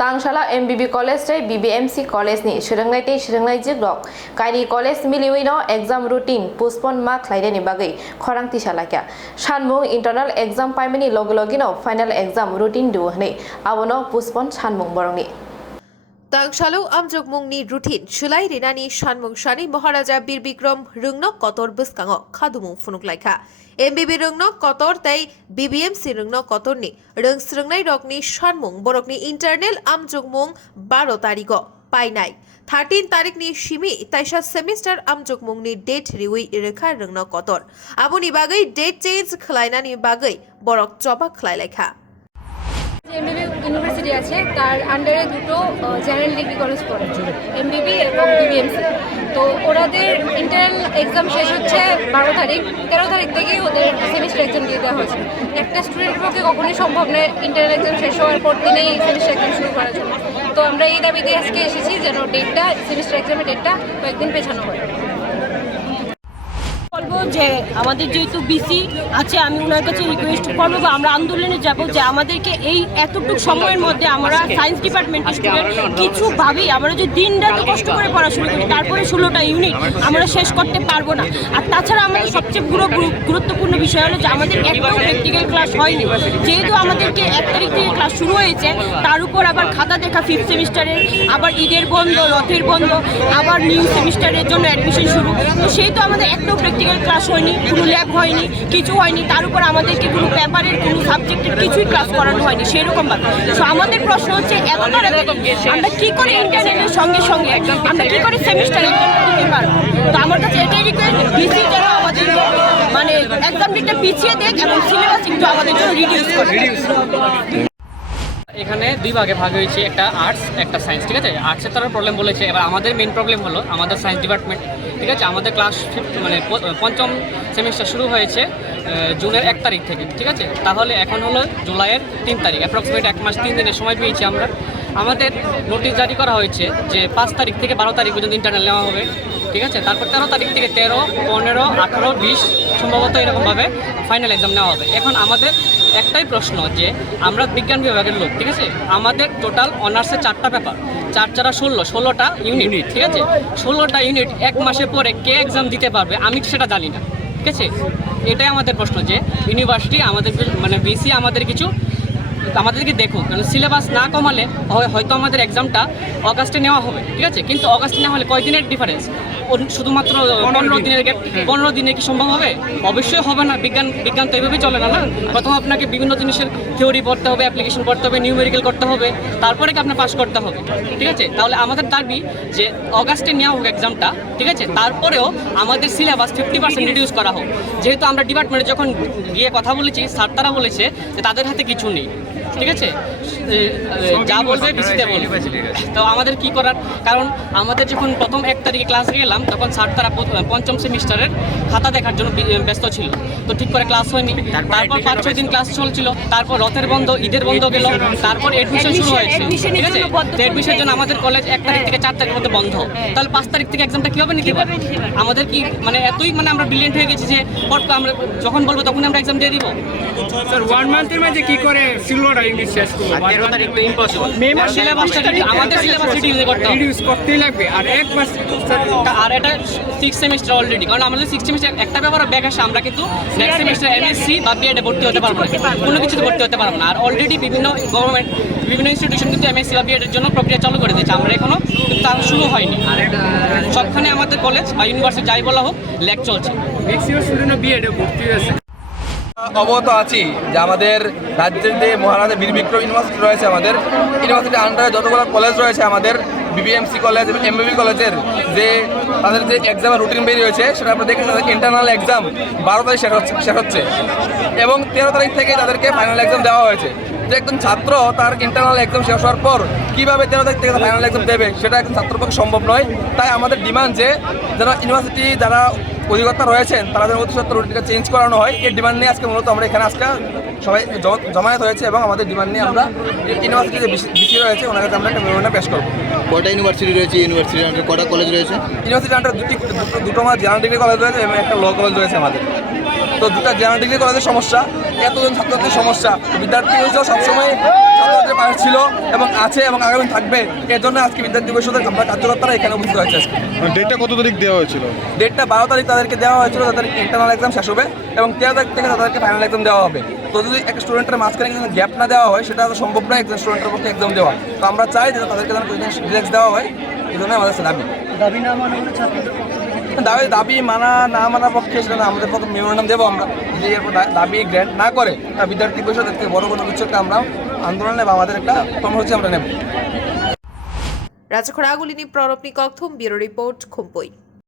Tangshala MBB College tei BBMC College ni Shirungnai tei Shirungnai jigrok kaini college miliwino exam routine postpone ma khlaide ni bagai khorang ti salakya sanmung internal exam paimani logologino final exam routine du hne abono postpone sanmung borongni Tangshala Amjokmunng ni routine swlai rinani sanmung sani Maharaja Bir Bikram rwngnok kotor bwskango dumung phunuha MBB rwngnok kotor tei BBMC rwngnok kotor ni rungsrungnai rokni sanmung borokni internal Amjokmunng 12 tariko painai 13 tarik ni simi taisa semester Amjokmunng ni date riwi rekha rwngnok kotor aboni bagai date change khlainani bagai borok joba khlailekha MBB university আছে তার আন্ডারে দুটো general degree college পড়ে MBB এবং BBMC তো ওদের internal exam শেষ হচ্ছে 12 তারিখ 13 তারিখ থেকেই ওদের সেমিস্টার এক্সাম দিয়ে দেওয়া হয়েছে একটা স্টুডেন্টের পক্ষে কখনোই সম্ভব নয় ইন্টারনাল এক্সাম শেষ হওয়ার পর দিনেই সেমিস্টার এক্সাম শুরু করার জন্য তো আমরা এই দাবিতে আজকে এসেছি যেন ডেটটা সেমিস্টার এক্সামের ডেটটা কয়েকদিন পেছানো হয় বলবো যে আমাদের যেহেতু বিসি আছে আমি ওনার কাছে রিকোয়েস্ট করবো বা আমরা আন্দোলনে যাব যে আমাদেরকে এই এতটুকু সময়ের মধ্যে আমরা সায়েন্স ডিপার্টমেন্টের স্টুডেন্ট কিছুভাবেই আমরা যদি দিন রাত কষ্ট করে পড়াশোনা করি তারপরে 16টা ইউনিট আমরা শেষ করতে পারবো না আর তাছাড়া আমাদের সবচেয়ে গুরুত্বপূর্ণ বিষয় হলো যে আমাদের একটাও প্র্যাকটিক্যাল ক্লাস হয়নি যেহেতু আমাদেরকে 1 তারিখ থেকে ক্লাস শুরু হয়েছে তার উপর আবার খাতা দেখা 5th সেমিস্টারের আবার ঈদের বন্ধ রথের বন্ধ আবার নিউ সেমিস্টারের জন্য অ্যাডমিশন শুরু তো সেই তো আমাদের একটাও প্র্যাকটিক্যাল ক্লাস হয়নি কোনো ল্যাব হয়নি কিছু হয়নি তার উপর আমাদেরকে কোনো পেপারের কোনো সাবজেক্টের কিছুই ক্লাস করানো হয়নি সেরকমভাবে তো আমাদের প্রশ্ন হচ্ছে এত আমরা কী করে ইন্টারনেটের সঙ্গে সঙ্গে আমরা কী করে সেমিস্টার এক্সাম দিতে পারবো তো আমার কাছে এটাই রিকোয়েস্ট বিসি যেন আমাদের মানে এক্সাম ডেটটা পিছিয়ে দেখ এবং সিলেবাস একটু আমাদের জন্য রিডিউস করে এখানে দুই ভাগে ভাগ হয়েছে একটা আর্টস একটা সায়েন্স ঠিক আছে আর্টসের তারা প্রবলেম বলেছে এবার আমাদের মেন প্রবলেম হলো আমাদের সায়েন্স ডিপার্টমেন্ট ঠিক আছে আমাদের ক্লাস মানে পঞ্চম সেমিস্টার শুরু হয়েছে জুনের 1 তারিখ থেকে ঠিক আছে তাহলে এখন হলো জুলাইয়ের 3 তারিখ অ্যাপ্রক্সিমেট 1 মাস 3 দিনের সময় পেয়েছি আমরা আমাদের নোটিশ জারি করা হয়েছে যে 5 তারিখ থেকে 12 তারিখ পর্যন্ত ইন্টারনাল নেওয়া হবে ঠিক আছে তারপর 13 তারিখ থেকে 13, 15, 18, 20 সম্ভবত এরকমভাবে ফাইনাল এক্সাম নেওয়া হবে এখন আমাদের একটাই প্রশ্ন যে আমরা বিজ্ঞান বিভাগের লোক ঠিক আছে আমাদের টোটাল অনার্সে 4টা পেপার 4 16টা ইউনিট ঠিক আছে 16টা ইউনিট 1 মাসের পরে কে এক্সাম দিতে পারবে আমি সেটা জানি না ঠিক আছে এটাই আমাদের প্রশ্ন যে ইউনিভার্সিটি আমাদের মানে বিসি আমাদেরকে দেখুক কারণ সিলেবাস না কমালে হয়তো আমাদের এক্সামটা অগাস্টে নেওয়া হবে ঠিক আছে কিন্তু অগাস্টে নেওয়া হলে কয়দিনের ডিফারেন্স শুধুমাত্র 15 দিনে কি সম্ভব হবে অবশ্যই হবে না বিজ্ঞান তো এইভাবেই চলে না প্রথম আপনাকে বিভিন্ন জিনিসের থিওরি পড়তে হবে অ্যাপ্লিকেশন করতে হবে নিউমেরিক্যাল করতে হবে তারপরে কি আপনার পাস করতে হবে ঠিক আছে তাহলে আমাদের দাবি যে অগাস্টে নেওয়া হোক এক্সামটা ঠিক আছে তারপরেও আমাদের সিলেবাস 50% রিডিউস করা হোক যেহেতু আমরা ডিপার্টমেন্টে যখন গিয়ে কথা বলেছি স্যার তারা বলেছে যে তাদের হাতে কিছু নেই ঠিক আছে যা বলবে বিসিতে বলবে তো আমাদের কি করার কারণ আমাদের যখন প্রথম 1 তারিখে ক্লাসে গেলাম তখন স্যার তারা পঞ্চম সেমিস্টারের খাতা দেখার জন্য ব্যস্ত ছিল তো ঠিক করে ক্লাস হয়নি তারপর 5-6 দিন ক্লাস চলছিল তারপর রথের বন্ধ ঈদের বন্ধ গেল তারপর অ্যাডমিশন শুরু হয়েছে ঠিক আছে অ্যাডমিশনের জন্য আমাদের কলেজ 1 তারিখ থেকে 4 তারিখ মধ্যে বন্ধ তাহলে 5 তারিখ থেকে এক্সামটা কীভাবে নিতে পারবে আমাদের কি মানে এতই মানে আমরা ব্রিলিয়েন্ট হয়ে গেছি যে আমরা যখন বলবো তখন আমরা এক্সাম দিয়ে দিব স্যার 1 মান্থের মধ্যে কি করে সিলভার ইংলিশ শেষ করব 13 তারিখ তো ইম্পসিবল সিলেবাসটা আমাদের সিলেবাস রিডিউস করতেই লাগবে আর 1 মাস আর এটা 6 সেমিস্টার অলরেডি কারণ আমাদের 6 সেমিস্টার একটা পেপার ব্যাক আসে আমরা কিন্তু নেক্সট সেমিস্টার এমএসসি বা বিএড ভর্তি হতে পারবো না কোনো কিছুতে ভর্তি হতে পারবো না আর অলরেডি বিভিন্ন ইনস্টিটিউশন কিন্তু এমএসসি বা বিএড এর জন্য প্রক্রিয়া চালু করে দিয়েছে আমরা এখনো কিন্তু তার শুরু হয়নি সবখানে আমাদের কলেজ বা ইউনিভার্সিটি যাই বলা হোক ল্যাব চলছে ম্যাক্সিমাম স্টুডেন্ট বিএড ভর্তি হয়েছে অবগত আছি যে আমাদের রাজ্যের যে মহারাজা বীর বিক্রম ইউনিভার্সিটি রয়েছে আমাদের ইউনিভার্সিটির আন্ডারে যতগুলো কলেজ রয়েছে আমাদের বিবিএমসি কলেজ এবং এমবিবি কলেজের যে তাদের যে এক্সামের রুটিন বেরিয়েছে সেটা আমরা দেখেছি তাদের ইন্টারনাল এক্সাম 12 তারিখ শেষ হচ্ছে এবং 13 তারিখ থেকে তাদেরকে ফাইনাল এক্সাম দেওয়া হয়েছে যে একজন ছাত্র তার ইন্টারনাল এক্সাম শেষ হওয়ার পর কীভাবে 13 তারিখ থেকে ফাইনাল এক্সাম দেবে সেটা একজন ছাত্রের পক্ষে সম্ভব নয় তাই আমাদের ডিমান্ড যে যারা ইউনিভার্সিটি যারা অধিকর্তা রয়েছেন তারা যেন অতি সত্ত্বর রুটিনটা চেঞ্জ করানো হয় এই ডিমান্ড নিয়ে আজকে মূলত আমরা এখানে আজকে সবাই জমায়েত হয়েছে এবং আমাদের ডিমান্ড নিয়ে আমরা ইউনিভার্সিটি যে বিসি রয়েছে ওনার কাছে আমরা একটা মেমোরেন্ডাম পেশ করবো কটা ইউনিভার্সিটি রয়েছে ইউনিভার্সিটির আন্ডারে কটা কলেজ রয়েছে ইউনিভার্সিটির আন্ডারে দুটো আমার জেনারেল ডিগ্রি কলেজ রয়েছে এবং একটা ল কলেজ রয়েছে আমাদের তো দুটা জেনারেল ডিগ্রি কলেজের সমস্যা এতজন ছাত্রছাত্রীর সমস্যা বিদ্যার্থী হিসেবে সবসময় ছাত্রদের ছিল এবং আছে এবং আগামী থাকবে, এর জন্য আজকে বিদ্যার্থী পরিষদের আমরা কার্যকর্তারা এখানে উপস্থিত হয়েছে। আজকে ডেটটা কত তারিখ দেওয়া হয়েছিল? ডেটটা 12 তারিখ তাদেরকে দেওয়া হয়েছিল, তাদের ইন্টারনাল এক্সাম শেষ হবে এবং 13 তারিখ থেকে তাদেরকে ফাইনাল এক্সাম দেওয়া হবে। তো যদি একটা স্টুডেন্টের মাঝখানে কিন্তু গ্যাপ না দেওয়া হয়, সেটা সম্ভব নয় একজন স্টুডেন্টের পক্ষে এক্সাম দেওয়া। তো আমরা চাই যে তাদেরকে যেন রিল্যাক্স দেওয়া হয়, এই জন্য আমাদের দাবি মানা না মানার পক্ষে সেটা আমাদের পক্ষে মেমোরান্ডাম দেবো আমরা। যদি এরপর দাবি গ্র্যান্ট না করে তা বিদ্যার্থী পরিষদ থেকে বড় কোনো কিছু একটা আমরা আন্দোলনে বা আমাদের একটা কর্মসূচি আমরা নেব। রাজখড়াগুলিনী প্ররপনি কক্থম ব্যুরো রিপোর্ট খুম্পুই।